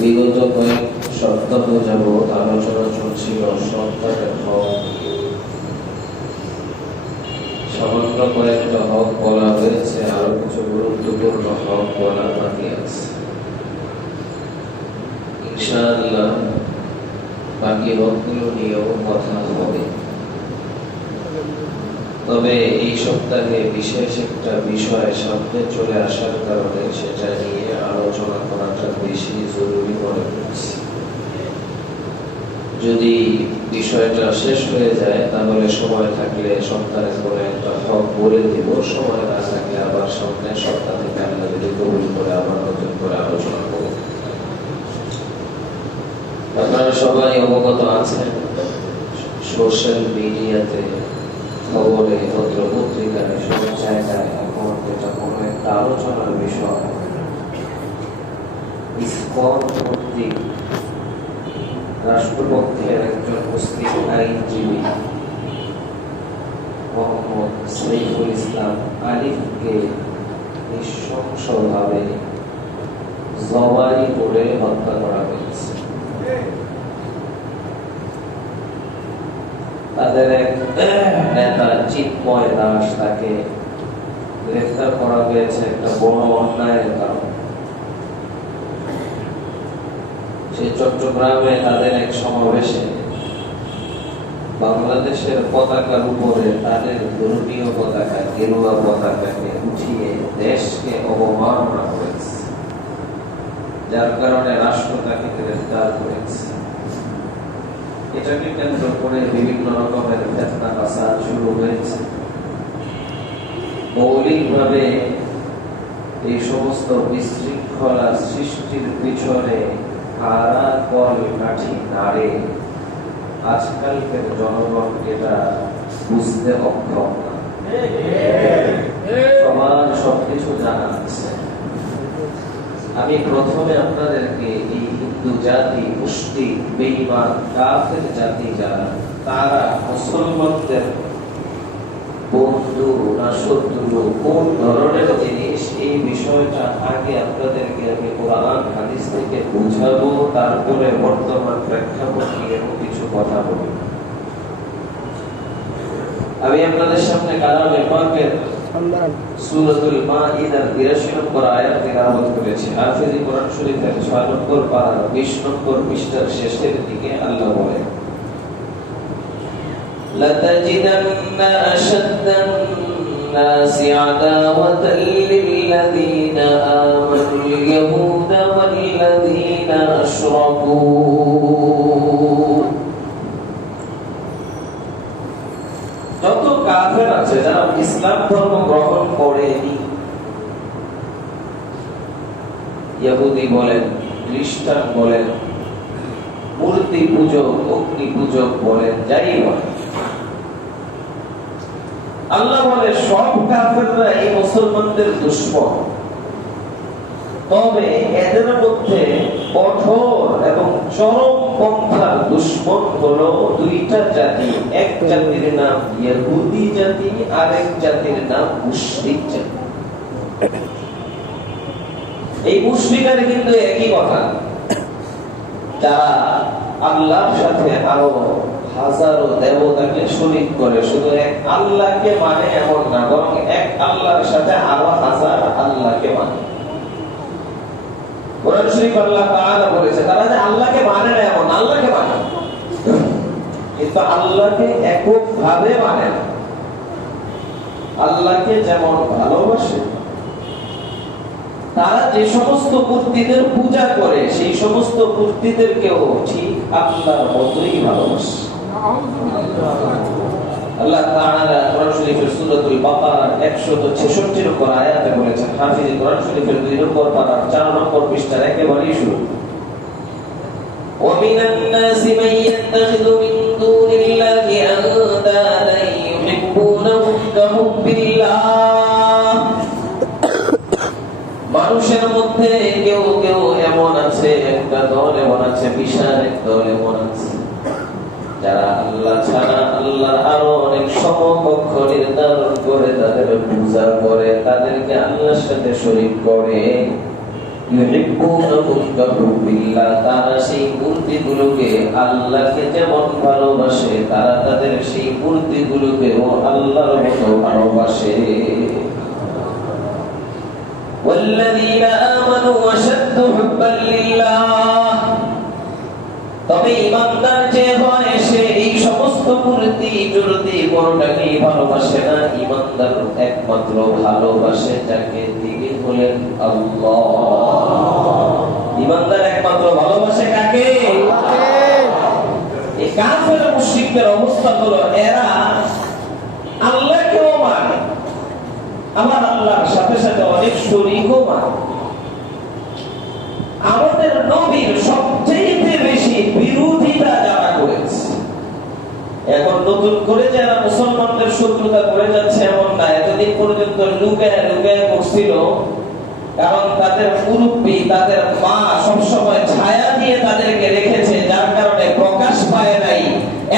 বিগত কয়েক সপ্তাহ যাবৎ আলোচনা চলছিল সন্তানের হক। সামান্য কয়েকটা হক বলা হয়েছে, আরো কিছু গুরুত্বপূর্ণ হক বলা বাকি আছে। ইনশাআল্লাহ বাকি হকগুলো নিয়েও কথা হবে। তবে এই সপ্তাহে বিশেষ একটা বিষয় সামনে চলে আসার কারণে সেটা নিয়ে আলোচনা করাটা বেশি জরুরি মনে করছি। যদি বিষয়টা শেষ হয়ে যায় তাহলে সময় থাকলে সপ্তাহে করে একটা হক বলে দিব, সময় না থাকলে আবার সামনে সপ্তাহ থেকে আল্লাহ যদি কবুল করে আবার নতুন করে আলোচনা করব। আপনারা সবাই অবগত আছেন, সোশ্যাল মিডিয়াতে, খবরে, পত্র পত্রিকায়, সব জায়গায় এখন এটা কোনো একটা আলোচনার বিষয়। ইসকন কর্তৃক রাষ্ট্রপক্ষের একজন মুসলিম আইনজীবী মোহাম্মদ সাইফুল ইসলাম আলিফকে নৃশংসভাবে জবাই করে হত্যা করা হয়েছে। তাদের এক নেতা চিন্ময় দাস, তাকে গ্রেফতার করা হয়েছে একটা বড় অন্যায়ের কারণে। সে চট্টগ্রামে তাদের এক সমাবেশে বাংলাদেশের পতাকার উপরে তাদের ধর্মীয় পতাকা, গেরুয়া পতাকাকে উঠিয়ে দেশকে অবমাননা করেছে, যার কারণে রাষ্ট্র তাকে গ্রেফতার করেছে। এটাকে কেন্দ্র করে বিভিন্ন রকমের ফিতনা ফাসাদ শুরু হয়েছে। মৌলিকভাবে এই সমস্ত বিশৃঙ্খলা সৃষ্টির পিছনে কারা কল কাঠি নাড়ে, আজকালকার জনগণ এটা বুঝতে অক্ষম না। সবার সবকিছু জানা আছে। আমি প্রথমে আপনাদেরকে এই হিন্দু জাতি, মুষ্টি, বেঈমান, কাফের জাতি যারা, তারা মুসলমানদের বন্ধু না শত্রু, কোন ধরনের জিনিস, এই বিষয়টা আগে আপনাদেরকে আমি কোরআন হাদিস থেকে বুঝাবো, তারপরে বর্তমান প্রেক্ষাপট নিয়ে কিছু কথা বলবো। আমি আপনাদের সামনে কালামে পাকের সূরাতুল মাইদার ৮২ নম্বর আয়াত তিলাওয়াত করেছি। হাফেজি কোরআন শরীফের ৬ নম্বর পারা ২০ নম্বর পৃষ্ঠার শেষের দিকে আল্লাহ বলেন, لَتَجِدَنَّ أَشَدَّ النَّاسِ عَدَاوَةً لِلَّذِينَ آمَنُوا الْيَهُودَ وَالَّذِينَ أَشْرَكُوا। যত কাফের আছে যারা ইসলাম ধর্ম গ্রহণ করেনি, ইহুদি বলেন, খ্রিস্টান বলেন, মূর্তি পূজক, অগ্নি পূজক বলেন, যাই বলেন, আল্লাহ বলে সব কাফেররা এই মুসলমানদের দুশমন। তবে এদের মধ্যে কঠোর এবং চরম পন্থার দুশমন হলো দুইটা জাতি। এক জাতির নাম ইহুদি জাতি, আর এক জাতির নাম মুশরিক জাতি। এই মুশরিকরা কিন্তু একই কথা। যারা আল্লাহর সাথে আরো হাজারো দেবতাকে শরীক করে, শুধু এক আল্লাহকে মানে এমন না, বরং এক আল্লাহর সাথে আরো হাজার আল্লাহকে মানে। কোরআন শরীফ আল্লাহ তাআলা বলেছে তারা যে আল্লাহকে মানে না এমন, আল্লাহকে মানে, কিন্তু আল্লাহকে এককভাবে মানে না। আল্লাহকে যেমন ভালোবাসে, তারা যে সমস্ত মূর্তিদের পূজা করে সেই সমস্ত মূর্তিদেরকেও ঠিক আল্লাহর মতোই ভালোবাসে। আল্লাহ তাআলা কোরআন শরীফের সূরাতুল বাকারার 166 নম্বর আয়াতে বলেছেন, হাফিজ কোরআন শরীফের 2 নম্বর পারার 4 নম্বর পৃষ্ঠার একেবারেই শুরু, وَمِنَ النَّاسِ مَن يَتَّخِذُ مِن دُونِ اللَّهِ أَندَادًا يُحِبُّونَهُمْ كَحُبِّ اللَّهِ। মানুষের মধ্যে কেউ কেউ এমন আছে, একটা দল এমন আছে, বিশাল এক দল এমন আছে, যারা আল্লাহ ছাড়া আল্লাহর আরো অনেক সমকক্ষ নির্ধারণ করে তাদের পূজা করে, তাদেরকে আল্লাহর সাথে শরীক করে। তারা সেই মূর্তিগুলোকে আল্লাহকে যেমন ভালোবাসে, তারা তাদের সেই মূর্তিগুলোকেও আল্লাহর মতো ভালোবাসে। والذين آمنوا أشد حبا لله। তবে ঈমানদার যে হয় সে এই সমস্ত মূর্তি জড়তি কোনটাকেই ভালোবাসে না। ঈমানদার একমাত্র ভালোবাসে যাকে, তিনি হলেন আল্লাহ। ঈমানদার একমাত্র ভালোবাসে কাকে? আল্লাহকে। এই কাফের মুশরিকদের অবস্থা হলো এরা আল্লাহকেও মানে, আমার আল্লাহর সাথে সাথে অনেক শরীকও মানে। আমাদের নবীর সবচেয়ে বেশি বিরোধিতা যারা করেছে, এখন নতুন করে যারা মুসলমানদের শত্রুতা করে যাচ্ছে এমন না, এতদিন পর্যন্ত লুকায় লুকায় করছিল, কারণ তাদের মুরব্বী, তাদের মা সবসময় ছায়া দিয়ে তাদেরকে রেখেছে, যার কারণে প্রকাশ পায় নাই।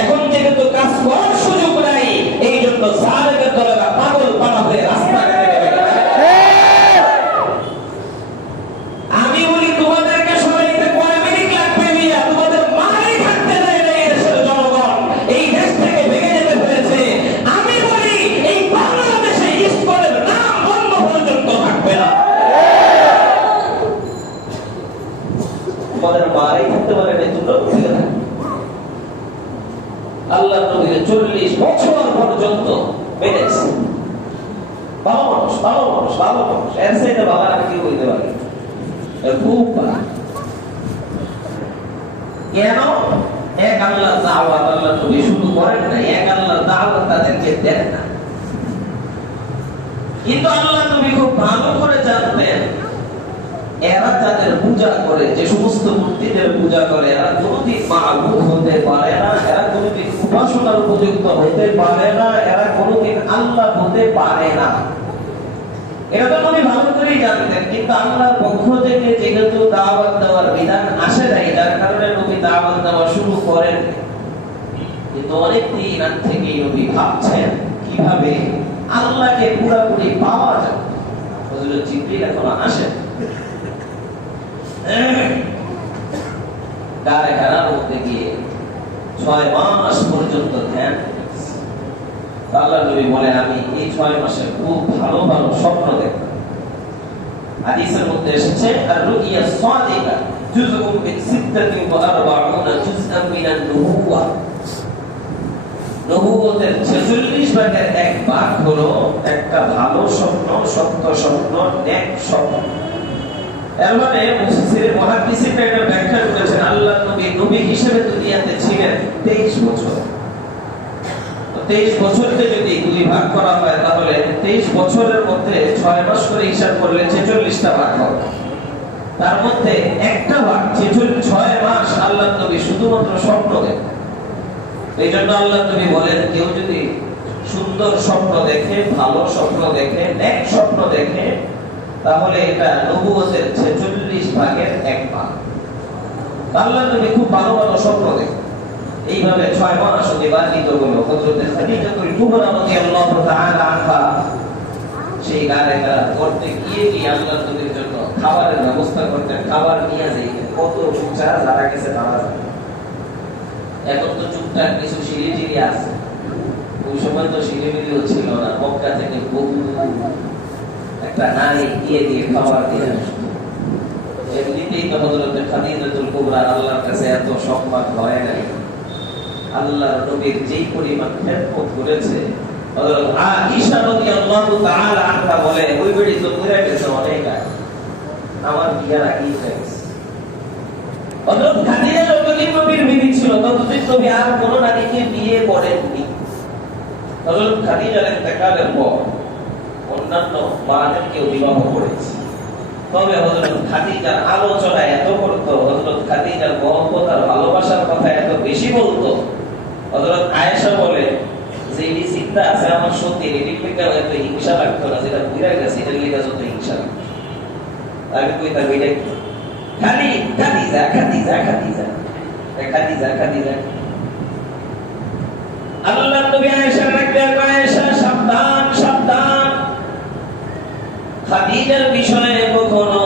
এখন যেহেতু কাজ করার সুযোগ নাই, এই জন্য সালেকের দলেরা পাগল পাড়া হয়ে রাস্তা আল্লাহ নবীকে 40 বছর পর্যন্ত মেনেছে। ভালো মানুষ, ভালো মানুষ, ভালো মানুষ, এর সাথে ভালো আর কি হইতে পারে? খুব কেন? এক আল্লাহর দাওয়াত আল্লাহ নবী শুরু করেন না, এক আল্লাহর দাওয়াত তাদেরকে দেন না। কিন্তু আল্লাহ নবী খুব ভালো করে জানতেন এরা যাদের পূজা করে, যে সমস্ত মূর্তিদের পূজা করে, এরা কোনদিন মাবুদ হতে পারে না, এরা কোনদিন উপাসনার উপযুক্ত হতে পারে না, এরা কোনদিন আল্লাহ হতে পারে না। এটা তো নবী ভালো করেই জানতেন, কিন্তু আল্লাহর পক্ষ থেকে যেহেতু দাওয়াত দেওয়ার বিধান আসে নাই, যার কারণে নবী দাওয়াত দেওয়া শুরু করেন। কিন্তু অনেক দিন আগ থেকেই নবী ভাবছেন কিভাবে আল্লাহকে পুরোপুরি পাওয়া যায়। হযরত জিবরীল এখন আসেন, কারখানার মধ্যে গিয়ে 6 মাস পর্যন্ত ধ্যান। আল্লাহ নবী বলেন, আমি এই 6 মাসে খুব ভালো ভালো স্বপ্ন দেখলাম। হাদিসের মধ্যে এসেছে, আর-রুইয়া সাদিকা জুজউম মিন 46 জুজআন মিনান নুবুওয়া। নবুয়তের 46 ভাগের এক ভাগ হলো একটা ভালো স্বপ্ন, সত্য স্বপ্ন, নেক স্বপ্ন। এর মানে মুফাসসির মুহাদ্দিসিনরা এটা ব্যাখ্যা করেছেন, আল্লাহ নবী নবী হিসেবে দুনিয়াতে ছিলেন 23 বছর। তো 23 বছরকে যদি 2 ভাগ করা হয়, তাহলে 23 বছরের মধ্যে 6 মাস করে হিসাব করলে 46টা ভাগ হবে। তার মধ্যে একটা ভাগ 6 মাস আল্লাহ নবী শুধুমাত্র স্বপ্ন দেখেন। এই জন্য আল্লাহ নবী বলেন, কেউ যদি সুন্দর স্বপ্ন দেখে, ভালো স্বপ্ন দেখে, নেক স্বপ্ন দেখে, তাহলে এটা নবুয়তের 46 ভাগের এক ভাগ। আল্লাহ নবী খুব ভালো ভালো স্বপ্ন দেখেন। এইভাবে 6 মাস অতিবাহিত হলো। হযরত খাদিজা কুবরা রাদিয়াল্লাহু তাআলা আনহা সেই কারখানা করতে গিয়ে আল্লাহ নবীর জন্য খাবারের ব্যবস্থা করতেন, খাবার নিয়ে যেতেন। কত উচ্চা যারা গেছে তারা জানে। এখন তো টুকটাক কিছু সিঁড়ি টিড়ি আছে, ওই সময় তো সিঁড়ি মিলিও ছিল না। মক্কা থেকে বহু একটা নারী গিয়ে দিয়ে খাবার দিয়ে আসতো। এমনিতেই তো হযরত খাদিজাতুল কুবরা আল্লাহর কাছে এত সম্মান হয় নাই। আল্লাহর নবীর যেই পরিমাণ খেদমত করেছে, হযরত আয়েশা রাদিয়াল্লাহু তাআলা আনহা বলে, ওই বেড়ি তো মরে গেছে অনেক আগে, আমার বিয়ার আগেই হয়ে গেছে। হযরত খাদিজা যতদিন নবীর বিবি ছিল ততদিন নবী আর কোনো নারীকে বিয়ে করেননি। হযরত খাদিজার ইন্তেকালের পর অন্যান্য মাদেরকেও বিবাহ করেছে। তবে হযরত খাদিজার আলোচনা এত করতো, হযরত খাদিজার মহব্বত আর ভালোবাসার কথা এত বেশি বলতো, হযরত আয়েশা বলে যে এই চিন্তা আছে আমার সত্যি এটির লিখে এত হিংসা লাগতো না, যেটা বুঝা গেছে এটার লিখে যত হিংসা লাগতো। আমি কই তার বেটা খালি খাদিজা খাদিজা খাদিজা খাদিজা খাদিজা। আল্লাহর নবী আয়েশা রাখলেন, আয়েশা সাবধান সাবধান, খাদিজার বিষয়ে কখনো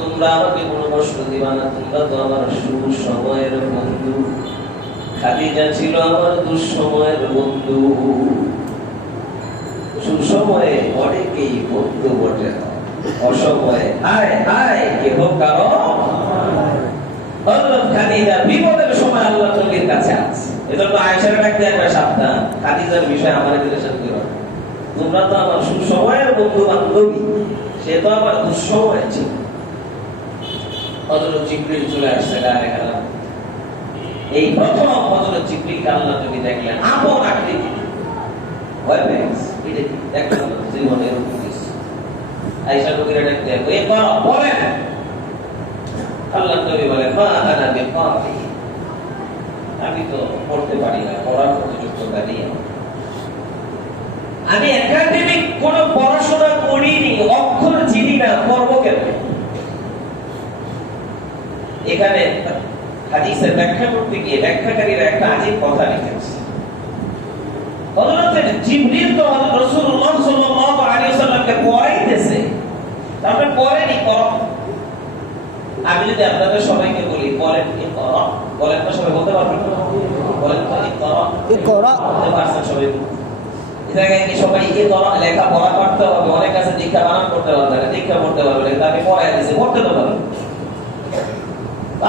তোমরা আমাকে কোনো কষ্ট দিবা না, তোমরা তো আমার সুসময়ের বন্ধু। খাদিজা ছিল আমার দুঃসময়ের বন্ধু। সুসময়ে অনেকেই বন্ধু বটে, অসময়ে হায় হায় কেহ কারো। হযরত খাদিজা বিপদের সময় আল্লাহর নবীর কাছে আছে, এজন্য আয়েশার ডাকতে একবার সাবধান, খাদিজার বিষয়ে আমার রিলেশন করো। তোমরা তো আমার সুসময়ের বন্ধু বান্ধবী, সে তো আমার দুঃসময় ছিল। হযরত জিবরিল চলে আসছে গায়ে গেলাম। এই প্রথম হযরত জিবরিল আল্লাহ নবী দেখলেন আপন আকৃতি, ভয় পেয়ে গেছে। এটা কি দেখলাম জীবনে এরকম কিছু। আয়েশা নবীর ডাকতে ওই বলেন, আল্লাহ নবী বলেন মা আনা বিকারি, আমি তো পড়তে পারি না, পড়ার মতো যোগ্যতা নেই, আমি একাডেমিক কোন পড়াশোনা করিনি, অক্ষর চিনি না, পড়ব কেন? এখানে হাদিসের ব্যাখ্যা করতে গিয়ে ব্যাখ্যাকারীরা একটা আজীব কথা লিখেছে। হযরত জিবরিল তো রাসূলুল্লাহ সাল্লাল্লাহু আলাইহি ওয়াসাল্লামকে পড়াইতেছে, তারপরে পড়েনি করো। আমি যদি আপনাদের সবাইকে বলি বলেন কি করো, বলেন না সবাই বলতে পারবেন না? বলেন তো কি করো, কি করো বলতে পারছেন সবাই? জায়গায় কি সবাই লেখা পড়া করতে হবে? অনেক আছে দীক্ষা বানান করতে পারবে না, দীক্ষা পড়তে পারবে না, আমি পড়াই দিয়েছি, পড়তে তো পারবে।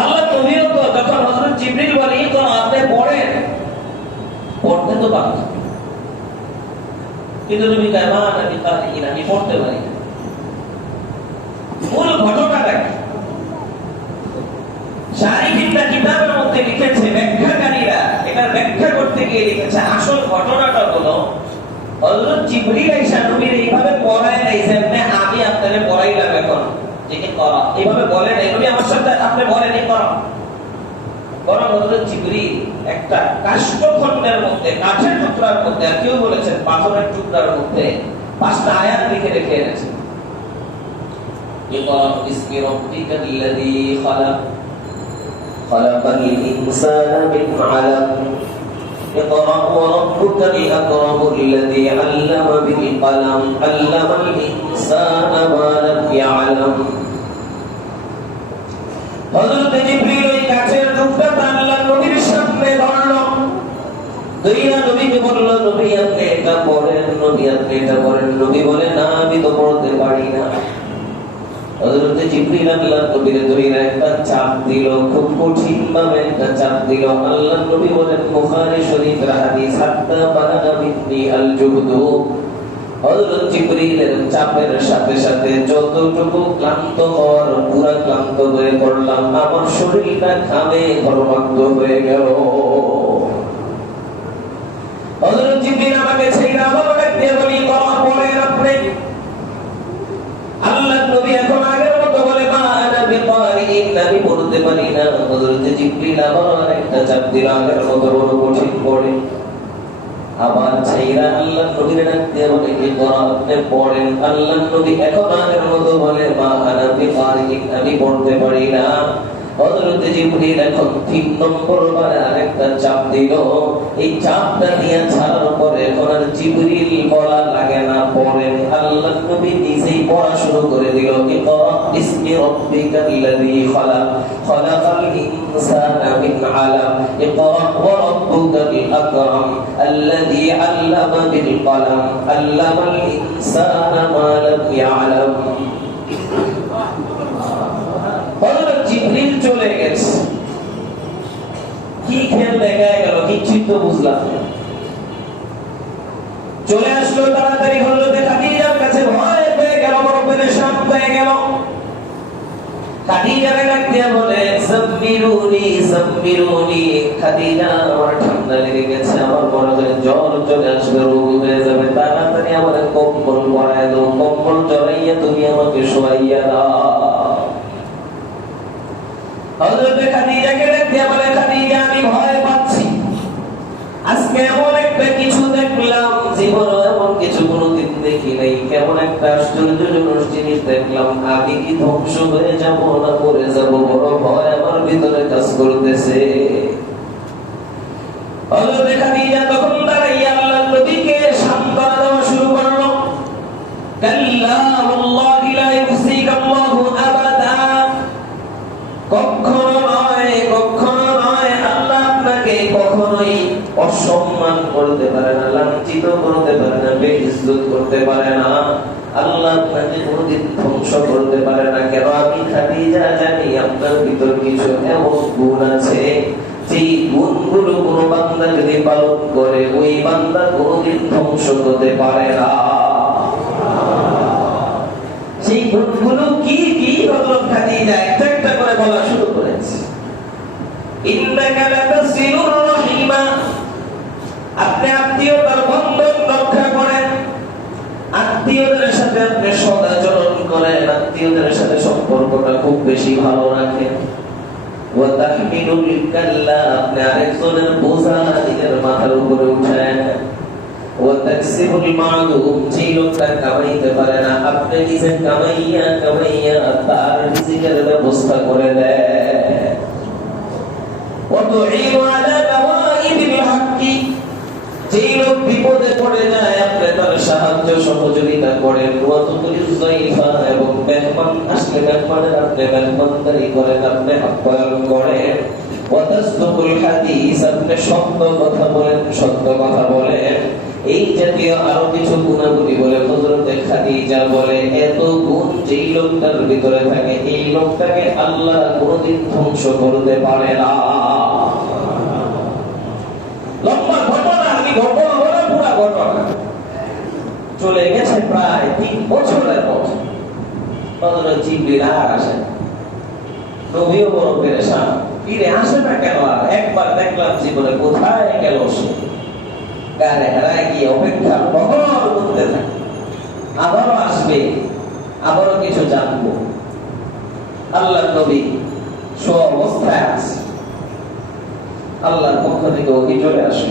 আল্লাহ নবীও তো যখন হযরত জিবরিল বলে তো আপনি পড়েন, পড়তে তো পারবে, কিন্তু নবী কয় মা নবী কারি, আমি পড়তে পারি না। মূল ঘটনাটা কি? শারীরিকটা কিতাবের মধ্যে লিখেছে ব্যাখ্যাকারীরা, এটা ব্যাখ্যা করতে গিয়ে লিখেছে আসল ঘটনাটা হলো হযরত জিবরিল আয়েশা নবীর এইভাবে পড়ায় নাই যে আমি আপনাদের পড়াইলাম এখন যে কি করা, এইভাবে বলে নাই নবী আমার সাথে আপনি বলেনই করো। বরং হযরত জিবরিল একটা কাষ্ঠখণ্ডের মধ্যে, কাঠের টুকরার মধ্যে, আর কেউ বলেছেন পাথরের টুকরার মধ্যে 5টা আয়াত লিখে রেখে এনেছেন। ইকরা বিসমি রাব্বিকাল্লাযী খালাক, খালাকাল ইনসানা মিন আলাক, اقرأ وربك الأكرم الذي علم بالقلم علم الإنسان ما لم يعلم। হযরত জিবরিল ওই কাঠের টুকরাটা আল্লাহর নবীর সামনে ধরলো, দুইয়া নবীকে বলল নবী আপনি এটা পড়েন, নবী আপনি এটা পড়েন। নবী বলে না আমি তো পড়তে পারি না। হযরত জিবরিল আল্লাহর নবীর দুইরা একটা চাপ দিল, খুব কঠিন ভাবে একটা চাপ দিল। আল্লাহর নবী বলেন বুখারী শরীফের হাদিস হাত্তা বালাগা মিন্নি আল জুহদু, হযরত জিবরিলের চাপের সাথে সাথে যতটুকু ক্লান্ত হওয়ার পুরা ক্লান্ত হয়ে পড়লাম, আমার শরীরটা ঘামে ঘরমাক্ত হয়ে গেল। হযরত জিবরিল আমাকে ছেড়ে আবার ডাকতে বলি করো পড়েন আপনি। আল্লাহর নবী এখন আগের মতো বলে মা আনা বিকারিন, আমি পড়তে পারি না। হযরত জিবরিল আবার একটা চাপ দিল, আগের মতো বড় কঠিন পড়ে। আবার ছাইরা আল্লাহর নবীর ডাকতে বলে কি করো আপনি পড়েন। আল্লাহর নবী এখন আগের মতো বলে মা আনা বিকারিন, আমি পড়তে পারি না। হযরত জিবরীল এখন 3 নম্বর বারে আরেকটা চাপ দিল। এই চাপটা নিয়ে ছাড়ার পরে এখন আর জিবরীল বলা লাগে না, পড়ে আল্লাহর নবী নিজেই পড়া শুরু করে দিল। ইকরা বিসমি রাব্বিকাল্লাযী খালাক, খালাকাল ইনসানা মিন আলাক, ইকরা ওয়া রাব্বুকাল আকরাম, আল্লাযী আল্লামা বিল কলম, আল্লামাল ইনসানা মা লাম ইয়ালাম। হযরত জিবরীল চলে গেছে, কি খেল দেখা গেল কিছুই তো বুঝলাম না। চলে আসলো তাড়াতাড়ি হযরত খাদিজার কাছে, ভয় পেয়ে গেল, বড় পেরেশান হয়ে গেল। খাদিজাকে ডাক দিয়ে বলে সাম্মিরুনি সাম্মিরুনি, খাদিজা আমার ঠান্ডা লেগে গেছে, আমার মনে হয় জ্বর চলে আসবে, রোগ হয়ে যাবে, তাড়াতাড়ি আমার কম্বল পরায় দাও, কম্বল জড়াইয়া তুমি আমাকে শোয়াইয়া দাও। হযরত খাদিজাকে ডাক দিয়ে বলে খাদিজা আমি ভয় পাচ্ছি, আজকে এমন একটা কিছু দেখলাম, জীবনে এমন কিছু কোনোদিন দেখি নাই, কেমন একটা আশ্চর্যজনক জিনিস দেখলাম, আমি কি ধ্বংস হয়ে যাব না পড়ে যাব, বড় ভয় আমার ভিতরে কাজ করতেছে। হযরত খাদিজা তখন দাঁড়াইয়া আল্লাহর নবীকে সান্ত্বনা দেওয়া শুরু করলো। কাল্লা ওয়াল্লাহি লা ইউসিকাল্লাহু আবাদা, কখনো নয়, কখনো নয়, আল্লাহ আপনাকে কখনোই অসম্মান করতে পারে না, লাঞ্ছিত করতে পারে না, বেইজ্জত করতে পারে না, আল্লাহ আপনাকে কোনদিন ধ্বংস করতে পারে না। কেন? আমি খাদিজা জানি আপনার ভিতর কিছু এমন গুণ আছে, যেই গুণগুলো কোনো বান্দা যদি পালন করে ওই বান্দা কোনদিন ধ্বংস হতে পারে না। সেই গুণগুলো কি কি? হযরত খাদিজা একটা একটা করে বলা শুরু করেছে। ইন্নাকা লাতাসিলুর রাহিমা, আপনি আত্মীয়তার বন্ধন রক্ষা করেন, আত্মীয়দের সাথে আপনি সদাচরণ করেন, আত্মীয়দের সাথে সম্পর্কটা খুব বেশি ভালো রাখেন। ওয়া তাহমিলুল কাল্লা, আপনি আরেকজনের বোঝা নিজের মাথার উপরে উঠায়। ওয়া তাকসিবুল মা'দুম, যে লোকটা কামাইতে পারে না আপনি নিজে কামাইয়া কামাইয়া তার রিজিকের ব্যবস্থা করে দেন। ওয়া তু'ইনু আলা নাওয়াইবিল হাক্কি, যে লোক বিপদে পড়ে যায় আপনি তার সাহায্য সহযোগিতা করেন। ওয়া তুকরিজ যায়ফা, এবং মেহমান আসলে মেহমানের আপনি মেহমানদারি করেন, আপনি আপ্যায়ন করেন। ওয়া তাসদুকুল হাদিস, আপনি সত্য কথা বলেন, সত্য কথা বলেন। এই জাতীয় আরো কিছু গুণাবলী বলে হযরত খাদিজা বলে এত গুণ যেই লোকটার ভিতরে থাকে এই লোকটাকে আল্লাহ কোনদিন ধ্বংস করতে পারে না। লম্বা ঘটনা, আমি ঘটনা বলে পুরো ঘটনা চলে গেছে প্রায় 3 বছরের পর। হযরত জিবরিল আর আসে, নবীও বড় পেরেশান, ফিরে আসে না কেন? আর একবার দেখলাম জীবনে কোথায় গেল সে, গায়ে হারায় গিয়ে অপেক্ষা প্রহর করতে থাকে, আবারও আসবে, আবারও কিছু জানবো। আল্লাহর নবী অবস্থায় আছে, আল্লাহর পক্ষ থেকে ওহী চলে আসে,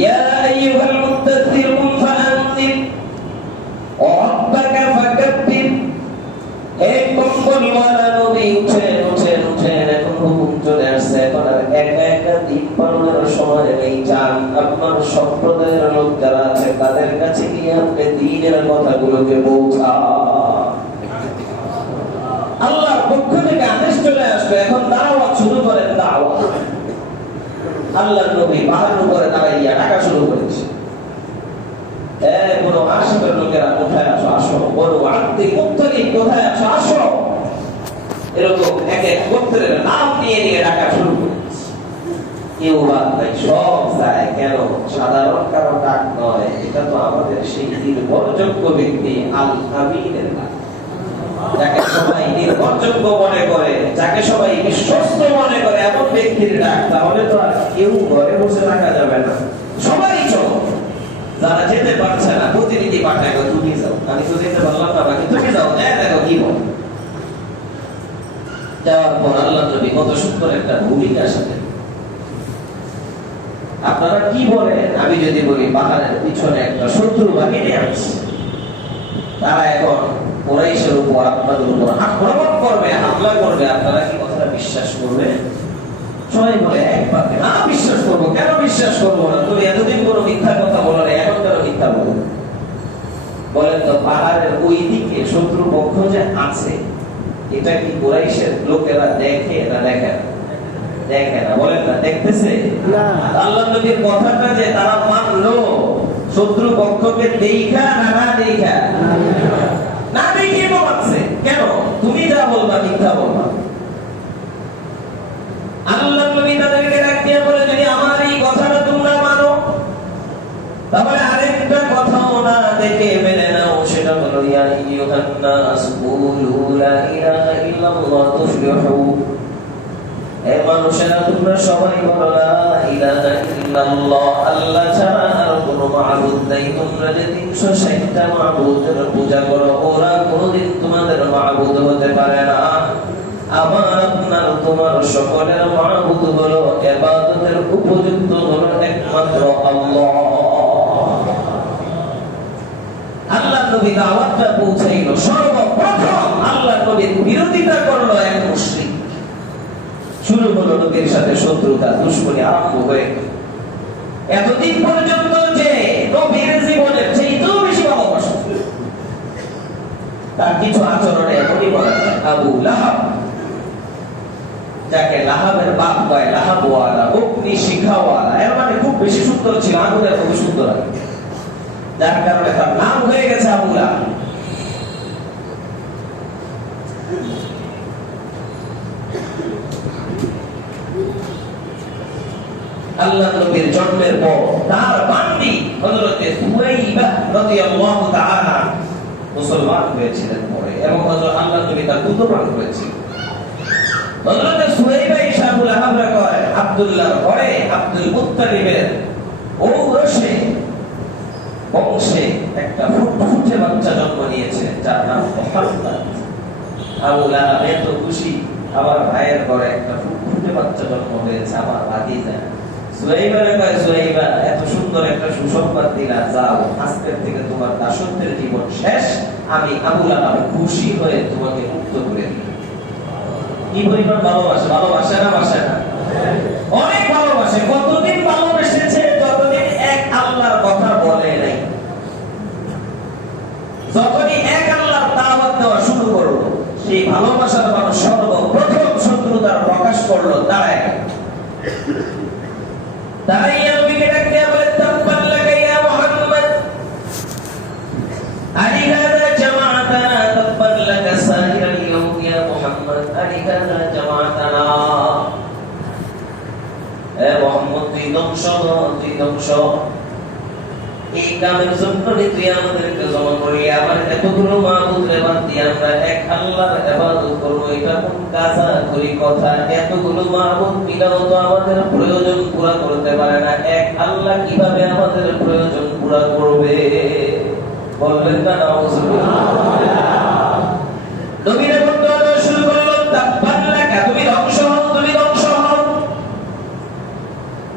ইয়া আইয়ুহাল মুদ্দাথির কুম ফাআনজির ওয়া রাব্বাকা ফাকাব্বির, হে কম্বলওয়ালা নবী উঠেন উঠেন উঠেন, এখন হুকুম চলে আসছে, এখন আর একা একা দিন পালনের সময় নেই, যান আপনার সম্প্রদায়ের লোক যারা আছে তাদের কাছে গিয়ে আপনি দ্বীনের কথাগুলোকে পৌঁছান। আল্লাহর পক্ষ থেকে আদেশ চলে আসবে, এখন দাওয়াত শুরু করেন, দাওয়াত। আল্লাহর নবী পাহাড়ের উপরে দাঁড়াইয়া ডাকা শুরু করেছে, বড় আশিকের লোকেরা কোথায় আসো, আসো, বড় আত্মীয় মুত্তালিব কোথায় আসো, আসো, এরকম এক এক গোত্রের নাম নিয়ে নিয়ে ডাকা শুরু করেছে। কেউ বাদ নাই, সব যায়। কেন? সাধারণ কারো ডাক নয়, এটা তো আমাদের সেই নির্ভরযোগ্য ব্যক্তি আল আমিনের ডাক, যাকে সবাই নির্ভরযোগ্য মনে করে, যাকে সবাই বিশ্বস্ত মনে করে, এমন ব্যক্তির ডাক। তাহলে তো আর কেউ ঘরে বসে থাকা যাবে না, সবাই চলো। যারা যেতে পারছে না প্রতিনিধি পাঠায়, তুমি যাও, আমি তো যেতে পারলাম না, বাকি তুমি যাও, দেখো কি বল। যাওয়ার পর আল্লাহ নবী কত সুন্দর একটা ভূমিকা সাথে, আপনারা কি বলেন? আমি যদি বলি পাহাড়ের পিছনে একটা শত্রু বাহিনী আছে, তারা এখন কুরাইশের উপর আপনাদের উপর আক্রমণ করবে, হামলা করবে, আপনারা কি কথাটা বিশ্বাস করবে? সবাই বলে একবার না বিশ্বাস করবো। কেন বিশ্বাস করবো না? তুমি এতদিন কোনো মিথ্যা কথা বলো না, এখন কেন মিথ্যা বলো? বলেন তো, পাহাড়ের ওই দিকে শত্রু পক্ষ যে আছে, এটা কি কুরাইশের লোকেরা দেখে না দেখে না? দেখে না। বলেন না, দেখতেছে না। আল্লাহ নবীর কথাটা যে তারা মানলো, শত্রু পক্ষকে দেখা না না দেখা না দেখে মানছে। কেন? তুমি যা বলবা মিথ্যা বলবা। আল্লাহ নবী তাদেরকে ডাক দিয়ে বলে, যদি আমার এই কথাটা তোমরা মানো, তাহলে আরেকটা কথাও না দেখে মেনে নাও, সেটা হলো ইয়া আইয়ুহান নাস কুলু লা ইলাহা ইল্লাল্লাহ তুফলিহু। হে মানুষেরা, তোমরা সবাই বলো লা ইলাহা ইল্লাল্লাহ, আল্লাহ ছাড়া আর কোনো মাবুদ নাই। তোমরা যে 360টা মাবুদের পূজা করো, ওরা কোনোদিন তোমাদের মাবুদ হতে পারে না। আমার আপনার তোমার সকলের মাবুদ হলো, ইবাদতের উপযুক্ত হলো একমাত্র আল্লাহ। আল্লাহ নবী দাওয়াতটা পৌঁছাইলো, সর্বপ্রথম আল্লাহ নবীর বিরোধিতা করলো এক মুশরিক। শুরু হলো নবীর সাথে শত্রুতা, দুশমনি আরম্ভ হয়ে গেল। এতদিন পর্যন্ত যে নবীর জীবনের চেয়েও বেশি ভালোবাসা, তার কিছু আচরণে এমনই বলা যায়। আবু লাহাব, যাকে লাহাবের বাপ কয়, লাহাবওয়ালা, অগ্নি শিখাওয়ালা, এর মানে খুব বেশি সুন্দর ছিল, আগুনের খুব সুন্দর, যার কারণে তার নাম হয়ে গেছে আবু লাহাব। আল্লাহ নবীর জন্মের পর তার বান্দি হযরত সুয়াইবা রাদিয়াল্লাহু তাআলা মুসলমান হয়েছিলেন পরে, এবং হযরত আল্লাহ নবী তার পুত্রপান করেছিলেন। হযরত সুয়াইবা ইসা আবু লাহাবরা কয়, আব্দুল্লাহর ঘরে আব্দুল মুত্তালিবের ঔরসে বংশে একটা ফুটফুটে বাচ্চা জন্ম নিয়েছে, যার নাম মুহাম্মদ। আবু লাহাব এত খুশি, আমার ভাইয়ের ঘরে একটা ফুটফুটে বাচ্চা জন্ম হয়েছে, আমার ভাতিজা। সুয়াইবারে কয়, সুয়াইবা, এত সুন্দর একটা সুসংবাদ দিলা, যাও, আজকের থেকে তোমার দাসত্বের জীবন শেষ, আমি আবু লাহাব খুশি হয়ে তোমাকে মুক্ত করে দিই। কি পরিমাণ ভালোবাসে! ভালোবাসে না বাসে না? অনেক ভালোবাসে। কতদিন ভালোবেসেছে? যতদিন এক আল্লাহর কথা বলে নাই। যখনই এক আল্লাহর দাওয়াত দেওয়া শুরু করলো, সেই ভালোবাসার মানুষ সর্বপ্রথম শত্রুতার প্রকাশ করলো দাঁড়ায়। দাঁড়াইয়া নবীকে ডাক দিয়া বলে, তাব্বান লাকা ইয়া মুহাম্মদ, আলিহাযা জামাআতানা, তাব্বান লাকা সাইরাল ইয়াউম ইয়া মুহাম্মদ, আলিহাযা জামাআতানা। এ মুহাম্মদ, তুই ধ্বংস, তুই ধ্বংস। এই কামের জন্য তুই আমাদেরকে জমা করলি। আমার এতগুলো মাবুদরে বাদ দিয়ে আমরা এক আল্লাহর ইবাদত করব, এটা কোন কাজা করি কথা? এতগুলো মাবুদ মিলাও তো আমাদের প্রয়োজন পুরা করতে পারে না, এক আল্লাহ কিভাবে আমাদের প্রয়োজন পুরা করবে? বলবেন না নাউজুবিল্লাহ। নবীর বন্ধুরা শুরু করলো, তাব্বান লাকা, তুমি ধ্বংস হও, তুমি ধ্বংস হও।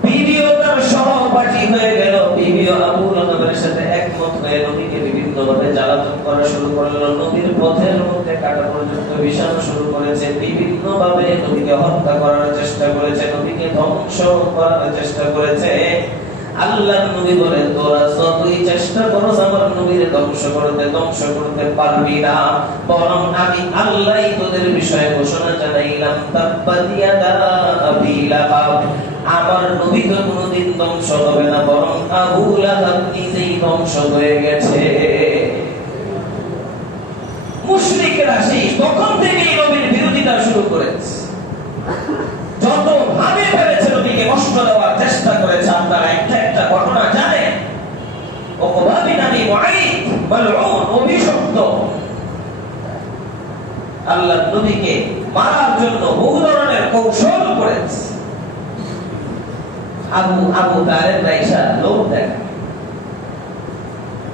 বিবিও তার সহপাঠী হয়ে গেল, বিবিও আবু লাহাবের সাথে একমত হয়ে নবীকে বিভিন্নভাবে জ্বালাতন করা শুরু করলো। নবীর পথের মধ্যে কাটা পর্যন্ত বিষাণ শুরু করেছে, বিভিন্নভাবে নবীকে হত্যা করার চেষ্টা করেছে, নবীকে ধ্বংস করার চেষ্টা করেছে। আল্লাহ নবী বলে, তোরা যতই চেষ্টা করো আমার নবীর ধ্বংস করতে পারবি না, বরং আমি আল্লাহই তোদের বিষয়ে ঘোষণা জানাইলাম, তাব্বাত ইয়াদা আবি লাহাব, আমার নবী তো কোনোদিন ধ্বংস হবে না, বরং আবু লাহাব নিজেই ধ্বংস হয়ে গেছে। মুশরিকরা সেই তখন থেকেই নবীর বিরোধিতা শুরু করেছে, যত ভাবে পেরেছে নবীকে কষ্ট দেওয়ার চেষ্টা করেছে। আপনারা একটা ঘটনা জানেন, উকবা বিন আবি মুআইদ মালউন, অভিশপ্ত, আল্লাহ নবীকে মারার জন্য বহু ধরনের কৌশল করেছে। আবু তালেব রাইসা লোক দেখে,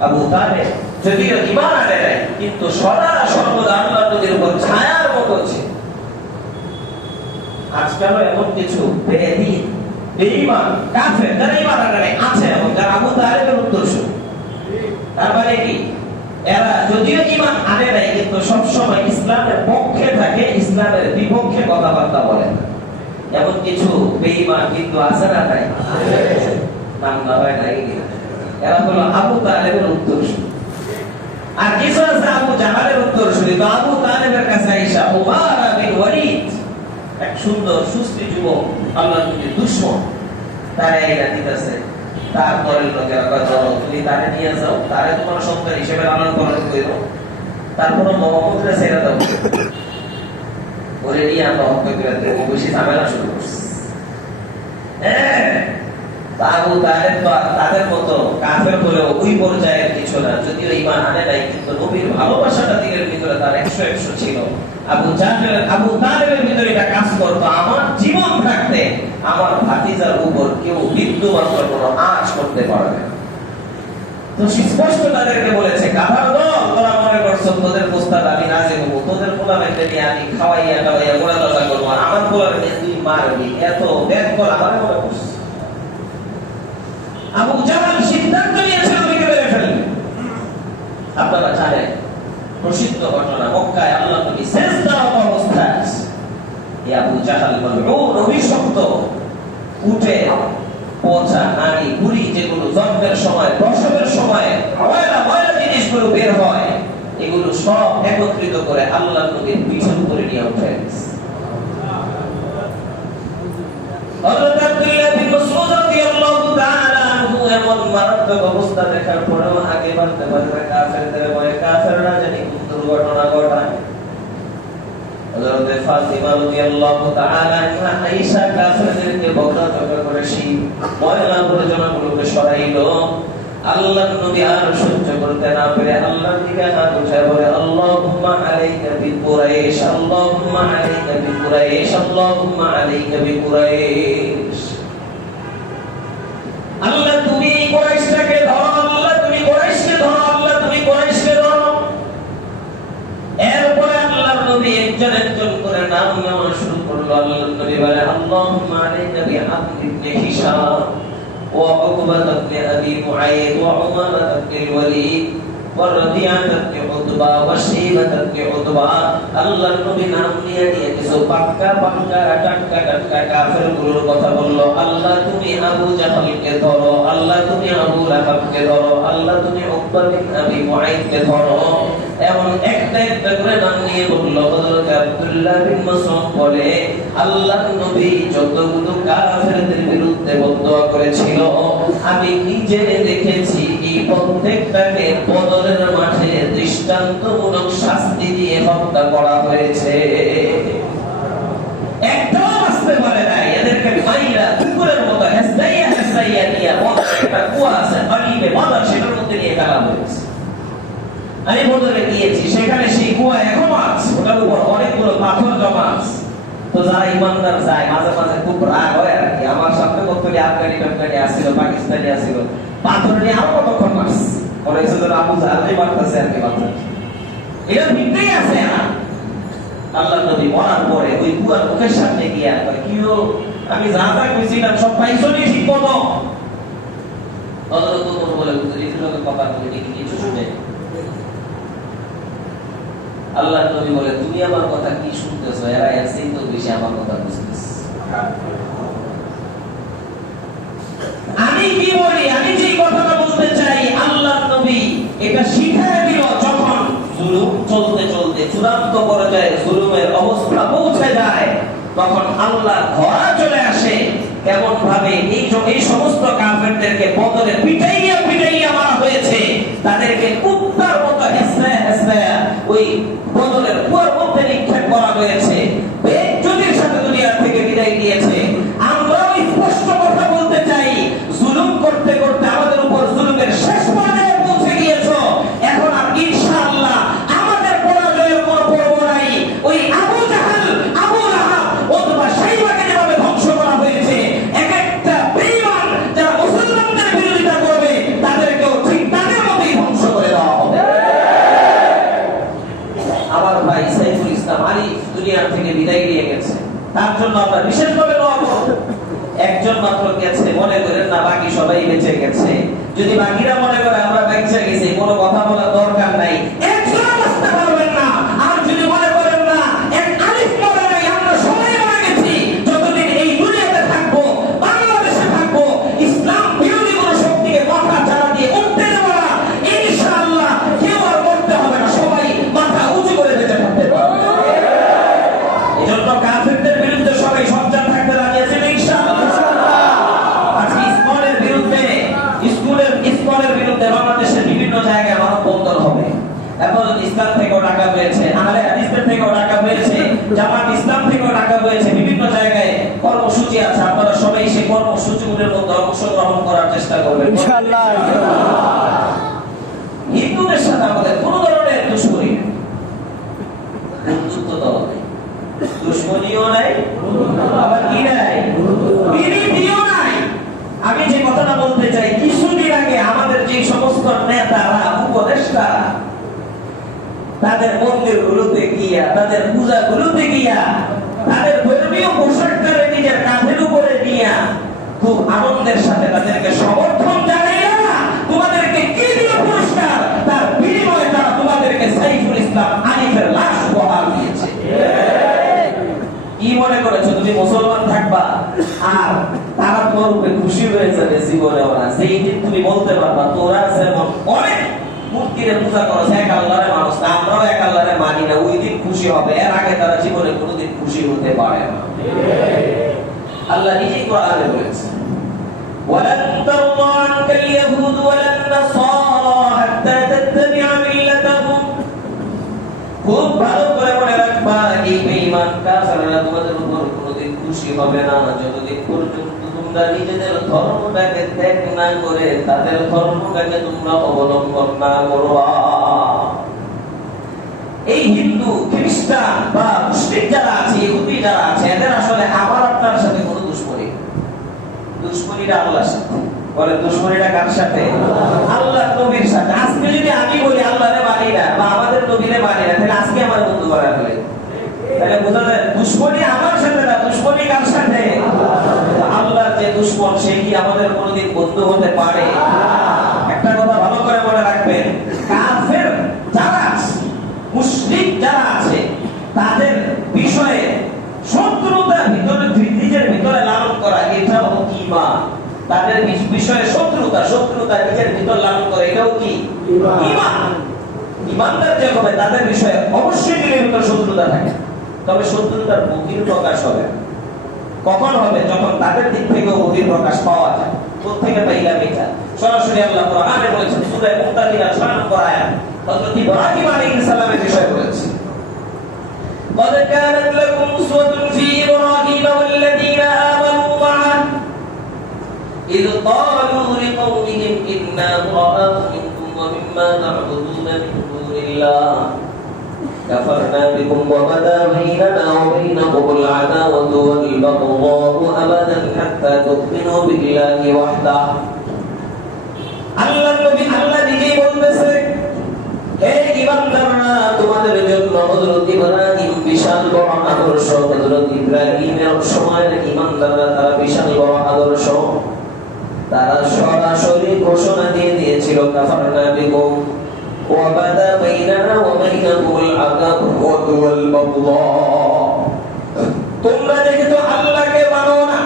আবু তালেব যদিও ঈমান আনে নাই, কিন্তু সদা সর্বদা আল্লাহ নবীর উপর ছায়ার মতো ছিল। আজকালও এমন কিছু বেঈমান কাফের যারা ঈমান আনে নাই আছে, এবং যারা আবু তালেবের উত্তরসূরি। তার মানে কি? এরা যদিও ঈমান আনে নাই কিন্তু সব সময় ইসলামের পক্ষে থাকে, ইসলামের বিপক্ষে কথাবার্তা বলে না। এমন কিছু বেঈমান কিন্তু আছে না তাই? নাম না হয় নাই। এরা হলো আবু তালেবের উত্তরসূরি। আর কিছু আছে আবু জাহালের উত্তরসূরি। তো আবু তালেবের কাছে আয়েশা উমারা বিন ওয়ালিদ, এক সুন্দর সুস্থি যুবক, আল্লাহর নবীর দুশমন, তারা এরা দিতেছে। তারপরে লোকেরা কয় চলো তুমি তারে নিয়ে যাও, তারে তোমার সন্তান হিসেবে লালন পালন করো, তারপর মোহাম্মদকে ছেড়ে দাও, ওরে নিয়ে আমরা হত্যা করে দেবো। বেশি ঝামেলা শুরু করছি। আবু তালেব তাদের মতো কাফের হলেও ওই পর্যায়ের কিছু না, যদিও ঈমান আনে নাই কিন্তু নবীর ভালোবাসাটা দিলের ভিতরে তার 100 ছিল। আবু তালেবের ভিতরে এটা কাজ করতো, আমার জীবন থাকতে আমার ভাতিজার উপর কেউ বিন্দু মাত্র কোনো আঁচ করতে পারবে না। তো স্পষ্ট তাদেরকে বলেছে, কাফার দল, তোরা মনে করছো তোদের প্রস্তাব আমি রাজি হবো, তোদের পোলামেন্টে নিয়ে আমি খাওয়াইয়া টাওয়াইয়া গোড়া দশা করবো, আর আমার পোলামেন্টে তুই মারবি, এত ব্যাগ কর আমার মনে করছিস? আবু জাহাল সিদ্ধান্ত নিয়েছে নবীকে মেরে ফেলবে। আপনারা জানেন প্রসিদ্ধ ঘটনা, মক্কায় আল্লাহ নবী সেজদারত অবস্থায় এই আবু জাহাল মালউন অভিশপ্ত উঠে পচা নারী বুড়ি যেগুলো জন্মের সময় প্রসবের সময় ময়লা জিনিসগুলো বের হয়, এগুলো সব একত্রিত করে আল্লাহ নবীর পিছন করে নিয়ে উঠে হযরত আব্দুল্লাহ বিন মাসউদ রাদিয়াল্লাহু তাআলা আনহু এমন মারাত্মক অবস্থা দেখার পরেও আগে বাড়তে পারে কাফেরদের ভয়ে, কাফেররা জানি কোন দুর্ঘটনা ঘটায়। হযরত ফাতিমা রাদিয়াল্লাহু তাআলা আনহা আয়েশা কাফেরদেরকে বকাঝকা করে সেই ময়লা আবর্জনাগুলোকে সরাইলো। আল্লাহর নবী আর সহ্য করতে না পেরে আল্লাহর দিকে হাত উঠায় বলে, আল্লাহুম্মা আলাইকা বিকুরাইশ, আল্লাহুম্মা আলাইকা বিকুরাইশ, আল্লাহুম্মা আলাইকা বিকুরাইশ। আল্লাহ তুমি কুরাইশটাকে ধরো, আল্লাহ তুমি কুরাইশকে ধরো, আল্লাহ তুমি কুরাইশকে ধরো। এরপরে আল্লাহর নবী একজন একজন করে নাম নেওয়া শুরু করলো। আল্লাহর নবী বলে, আল্লাহুম্মা আলাইকা বিআবদ ইবনে হিশাম وعقبة بن أبي معيط وعمامة بن الوليد وربيعة بن عتبة وشيبة بن عتبة। আল্লাহর নবী নাম নিয়ে কিছু পাক্কা টাটকা কাফেরগুলোর কথা বললো। আল্লাহ তুমি আবু জাহলকে ধরো, আল্লাহ তুমি আবু লাহাবকে ধরো, আল্লাহ তুমি উকবা বিন আবি মুআইতকে ধরো। এমন একটা একটা করে নাম নিয়ে বলল। হযরত আব্দুল্লাহ বিন মাসউদ বলে, আল্লাহর নবী যতগুলো কাফেরদের বিরুদ্ধে বদদোয়া করেছিল আমি নিজে দেখেছি, এই প্রত্যেকটাকে বদরের মাঠে দৃষ্টান্তমূলক শাস্তি দিয়ে হত্যা করা হয়েছে। একটাও বাঁচতে পারে নাই। এদেরকে মাইরা কুকুরের মতো হেসাইয়া নিয়ে একটা কুয়া আছে পানিতে বাঁধা, সেটার মধ্যে নিয়ে ফেলা হয়েছে। আমি বদরে গিয়েছি, সেখানে সেই কুয়া এখনো আছে, ওটার উপর অনেকগুলো পাথর জমা আছে। তো যারা ইমানদার যায় মাঝে মাঝে খুব রাগ হয় আর কি। আমার সামনে কতগুলি আফগানি টাফগানি আসছিল, পাকিস্তানি আসছিল, পাথর নিয়ে আরো কতক্ষণ মারছে, মনে হচ্ছে যেন আবু জাহালই মারতেছে আর কি। মারতে এটা ভিতরেই আছে না। আল্লাহ নবী মরার পরে ওই কুয়ার মুখের সামনে গিয়া কিও আমি যা যা কইছিলাম সব পাইছো নি ঠিক মতো? হযরত ওমর বলে, হুজুর কথা বলি কিছু শুনে। আল্লাহ নবী বলে, তুমি আমার কথা কি শুনতেছো? এরা এর চেয়ে তো বেশি আমার কথা বুঝতেছে। আমি কি বলি, আমি যে কথাটা বলতে চাই, আল্লাহ নবী এটা শিখায় দিল। যখন জুলুম চলতে চলতে চূড়ান্ত পর্যায়ে জুলুমের অবস্থা পৌঁছে যায়, তখন আল্লাহ ধরা চলে আসে। কেমন ভাবে এই সমস্ত কাফেরদেরকে বদলে পিটাইয়া মারা হয়েছে, তাদেরকে কুত্তার মতো হেসরায়া ওই বদলের কুয়ার মধ্যে নিক্ষেপ করা হয়েছে। বেজ্জতির সাথে দুনিয়া থেকে বিদায় দিয়েছে। আমরাও স্পষ্ট কথা বলতে চাই, জুলুম করতে করতে আমাদের উপর জুলুমের শেষ পর্যায়ে পৌঁছে গিয়েছো। এখন আর ইনশাআল্লাহ আমাদের পরাজয়ের কোনো পর্ব নাই। ওই আবু জাহাল, আবু লাহাব অথবা শাইবাকে যেভাবে ধ্বংস করা হয়েছে, এক একটা বেঈমান যারা মুসলমানদের বিরোধিতা করবে তাদেরকেও ঠিক তাদের মতোই ধ্বংস করে দেওয়া হবে। আমার ভাই সাইফুল ইসলাম আলী দুনিয়া থেকে বিদায় নিয়ে গেছে, তার জন্য আমরা বিশেষভাবে দোয়া করব। একজন মাত্র গেছে, মনে করেন না বাকি সবাই বেঁচে গেছে। যদি বাকিরা মনে করে আমরা বেঁচে গেছি, কোনো কথা বলার দরকার নাই, চেষ্টা করবেন ইনশাআল্লাহ। হিন্দুদের সাথে আমাদের কোন ধরনের দুশ্মনী নেই, বন্ধুত্বও নেই, দুশ্মনীও নাই, আবার কি নাই, বিরোধীও নাই। আমি যে কথাটা বলতে চাই, কিছুদিন আগে আমাদের যে সমস্ত নেতারা, উপদেষ্টারা তাদের মন্দিরগুলোতে গিয়া, তাদের পূজাগুলোতে গিয়া, তাদের ধর্মীয় পোশাকটারে নিজের কাঁধের উপরে নিয়ে খুব আনন্দের সাথে তাদেরকে সমর্থন জানাইয়া তোমাদেরকে কি দিল পুরস্কার, তার বিনিময়ে তারা তোমাদেরকে সাইফুল ইসলাম আরিফের লাশ উপহার দিয়েছে। কি মনে করেছো তুমি মুসলমান থাকবা আর তারা তোমার উপরে খুশি হয়ে যাবে জীবনে? ওরা সেই দিন তুমি বলতে পারবা তোরা যেমন অনেক মূর্তির পূজা করছে, এক আল্লাহরে মানুষ না, আমরাও এক আল্লাহরে মানি না, ওই দিন খুশি হবে। এর আগে তারা জীবনে কোনোদিন খুশি হতে পারে না। আল্লাহ নিজেই কোরআনে বলেছেন, ওয়ালান তারদা আনকাল ইয়াহুদ ওয়ালান নাসারা হাত্তা তাত্তাবি'a মিল্লাতাহুম। খুব ভালো করে মনে রাখবা, এই বেঈমান কাফেররা তোমাদের উপর কোনোদিন খুশি হবে না যতদিন পর্যন্ত তোমরা নিজেদের ধর্মটাকে ত্যাগ না করে তাদের ধর্মটাকে তোমরা অবলম্বন না করবা। এই হিন্দু, খ্রিস্টান বা মুসলিম যারা আছে, ইহুদি যারা আছে, এদের আসলে আমার আপনার সাথে কোনো দুশ্মনী, দুশ্মনীটা আল্লাহর সাথে। বলে দুশ্মনীটা কার সাথে? আল্লাহর নবীর সাথে। আজকে যদি আমি বলি আল্লাহরে মানি না বা আমাদের নবীরে মানি না, তাহলে আজকে আমার বন্ধু করা ফেলে, তাহলে বোঝা যায় দুশ্মনী আমার সাথে না, দুশ্মনী কার সাথে? আল্লাহর যে দুশ্মন সে কি আমাদের কোনোদিন বন্ধু হতে পারে? একটা কথা ভালো করে মনে রাখবেন, কাফের যারা আছে, মুশরিক যারা আছে, তাদের বিষয়ে শত্রুতা ভিতরে নিজের ভিতরে লালন করা, এটাও ঈমান। তাদের বিষয়ে শত্রুতা নিজের ভিতর লালন করে, এটাও কি ঈমান। ঈমানদার যে হবে তাদের বিষয়ে অবশ্যই নিজের ভিতর শত্রুতা থাকে, তবে শত্রুতার বহির প্রকাশ হবে। কখন হবে? যখন তাদের দিক থেকে বহির প্রকাশ পাওয়া যায়। কোথেকে পাইলাম এটা? সরাসরি আল্লাহ কোরআনে বলেছেন, সূরা মুতাকিনা 6 নম্বর আয়াত, হযরত ইব্রাহিম আলাইহিস সালামের বিষয়ে বলেছে, قد كانت لكم أسوة في إبراهيم والذين آمنوا معه إذ قالوا لقومهم إنا براء منكم ومما تعبدون من دون الله كفرنا بكم وبدا بيننا وبينكم العداوة والبغضاء أبدا حتى تؤمنوا بالله وحده। আল্লাহ নবী আল্লাহ নিজেই বলতেছে, হে ঈমানদাররা, তোমাদের জন্য হযরত ইব্রাহিম বিশাল বড় আদর্শ। হযরত ইব্রাহিমের সময়ের ঈমানদাররা তারা বিশাল বড় আদর্শ। তারা সরাসরি ঘোষণা দিয়ে দিয়েছিল, কাফারনা বিকুম ওয়া বাদা বাইনানা ওয়া বাইনাকুমুল আদাওয়াতু ওয়াল বাগদা। তোমরা যেহেতু আল্লাহকে মানো না,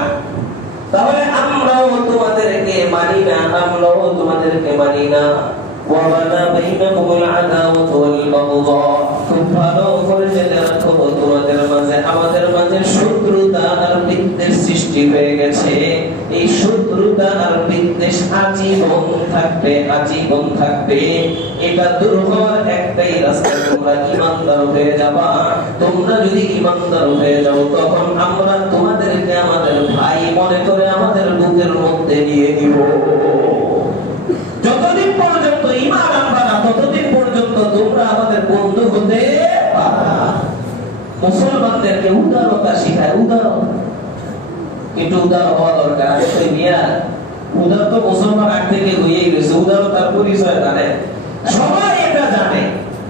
তাহলে আমরাও তোমাদেরকে মানি না, আমরাও তোমাদেরকে মানি না। ওয়া বাদা বাইনাকুমুল আদাওয়াতু ওয়াল বাগদা। খুব ভালো করে জেনে রাখো, তোমাদের মাঝে আমাদের মাঝে শত্রুতা আর বিদ্বেষ সৃষ্টি হয়ে গেছে। এই শত্রুতা আর বিদ্বেষ আজীবন থাকবে, আজীবন থাকবে। এটা দূর হওয়ার একটাই রাস্তা, তোমরা ঈমানদার হয়ে যাবা। তোমরা যদি ঈমানদার হয়ে যাও, তখন আমরা তোমাদেরকে আমাদের ভাই মনে করে আমাদের বুকের মধ্যে নিয়ে নিব। যতদিন পর্যন্ত ঈমান আনবা না, ততদিন পর্যন্ত তোমরা আমাদের বন্ধু হতে পারবে না। মুসলমানদেরকে উদারতা শিখায়, উদারতা একটু উদার হওয়া দরকার। আরে মিয়া, উদার তো মুসলমান আগ থেকে হয়েই গেছে, উদারতার পরিচয় জানে সবাই, এটা জানে।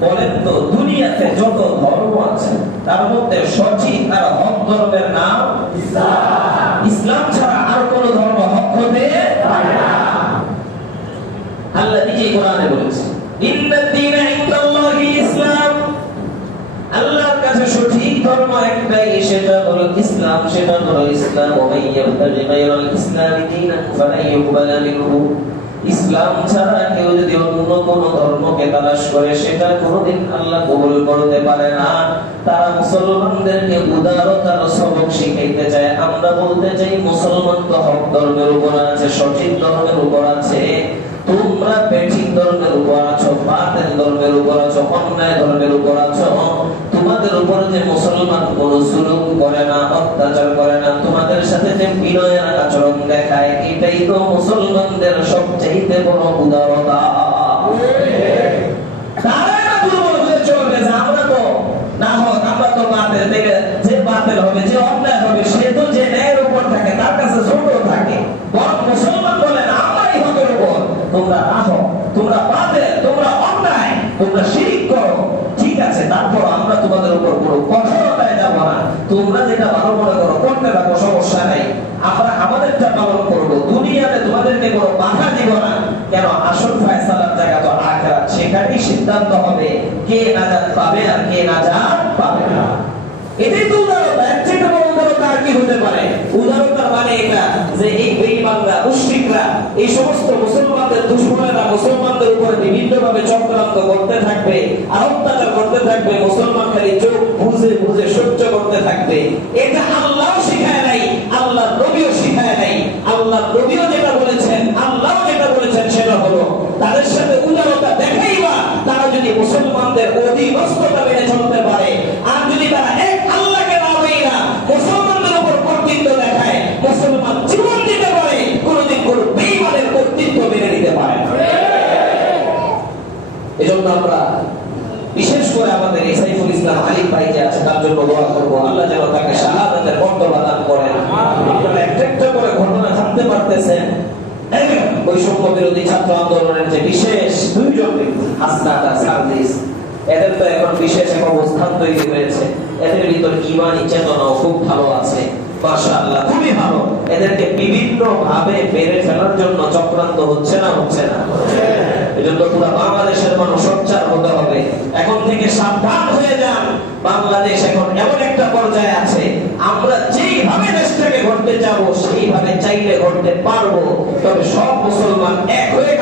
বলেন তো, দুনিয়াতে যত ধর্ম আছে তার মধ্যে সঠিক আর হক ধর্মের নাম ইসলাম। ইসলাম ছাড়া আর কোন ধর্ম হক হতে পারে না। আল্লাহ নিজেই কোরআনে বলেছেন, ইন্নাদ দীনা ইনদাল্লাহি ইসলাম। আল্লাহর কাছে সঠিক ধর্ম একটাই, সেটা হলো ইসলাম, সেটা হলো ইসলাম। ওয়া মাইয়াবতাগি গায়রাল ইসলামি দীনান ফালা ইউকবালা মিনহু। ইসলাম ছাড়া কেউ যদি অন্য কোন ধর্মকে তালাশ করে, সেটা কোনোদিন আল্লাহ কবুল করতে পারে না। তারা মুসলমানদেরকে উদারতার সবক শিখাইতে চায়। আমরা বলতে চাই, মুসলমান তো হক ধর্মের উপর আছে, সঠিক ধর্মের উপর আছে। তোমরা বেঠিক ধর্মের উপর আছো, বাতিল ধর্মের উপর আছো, অন্যায় ধর্মের উপর আছো। তোমাদের উপর যে মুসলমান কোন জুলুম করে না, অত্যাচার করে না, তোমাদের সাথে যে বিনয়ের আচরণ দেখায়, দেখায়, এটাই তো মুসলমানদের সবচেয়ে বড় উদারতা। তারাই না দুর্বল হয়ে চলবে যে আমরা তো না হোক, আমরা তো বাতিল থেকে যে বাতিল হবে, যে অন্যায় হবে, সে তো যে ন্যায়ের উপর থাকে তার কাছে ছোট থাকে। বরং মুসলমান বলেন আমরাই হকের উপর, তোমরা না হোক, তোমরা বাতিল, তোমরা অন্যায়, তোমরা শিরক করো, ঠিক আছে, তারপর আমরা তোমাদের উপর কোনো কঠোরতায় যাব না। তোমরা যেটা ভালো মনে করো করতে থাকো, সমস্যা নাই, আমরা আমাদেরটা পালন করবো। দুনিয়াতে তোমাদেরকে কোনো বাধা দিব না। কেন? আসল ফয়সালার জায়গা তো আখিরাত, সেখানেই সিদ্ধান্ত হবে কে নাজাত পাবে আর কে নাজাত পাবে না। এটাই তো উদারতা। এর থেকে বড় উদারতা আর কি হতে পারে? উদারতার মানে এটা যে এই বেঈমানরা, মুশরিকরা, এই সমস্ত মুসলমানদের দুশমনেরা মুসলমানদের উপরে বিভিন্নভাবে চক্রান্ত করতে থাকবে, আর অত্যাচার করতে থাকবে, মুসলমান খালি চোখ বুজে বুজে সহ্য করতে থাকবে। এটা আল্লাহ শিখায় নাই, আল্লাহর নবীও শিখায় নাই। আল্লাহর নবীও যেটা বলেছেন, আল্লাহও যেটা বলেছেন, সেটা হলো তাদের সাথে উদারতা দেখাইবা তারা যদি মুসলমানদের অধীনস্থতা মেনে চলতে পারে। আর যদি তারা এক আল্লাহকে না মেনে মুসলমানদের উপর কর্তৃত্ব দেখায়, মুসলমান জীবন দিতে পারে, কোনদিন কোন বেঈমানের কর্তৃত্ব মেনে নিতে পারে না। এজন্য আমরা বিশেষ করে আমাদের সাইফুল ইসলাম আলী ভাই যে আছে তার জন্য দোয়া করব, আল্লাহ যেন তাকে শাহাদাতের মর্তবা দান করেন। আপনারা একটা একটা করে ঘটনা জানতে পারতেছেন। বৈষম্য বিরোধী ছাত্র আন্দোলনের যে বিশেষ দুইজন হাসনাত আর সার্জিস, এদের তো এখন বিশেষ এক অবস্থান তৈরি হয়েছে। এদের ভিতর ঈমানি চেতনাও খুব ভালো আছে, মাশাআল্লাহ, খুবই ভালো। এদেরকে বিভিন্ন ভাবে মেরে ফেলার জন্য চক্রান্ত হচ্ছে না? হচ্ছে না? এজন্য পুরো বাংলাদেশের মানুষ সোচ্চার হতে হবে। এখন থেকে সাবধান হয়ে যান। বাংলাদেশ এখন এমন একটা পর্যায়ে আছে, আমরা যেইভাবে দেশটাকে গড়তে যাব সেইভাবে চাইলে গড়তে পারবো, তবে সব মুসলমান এক হয়ে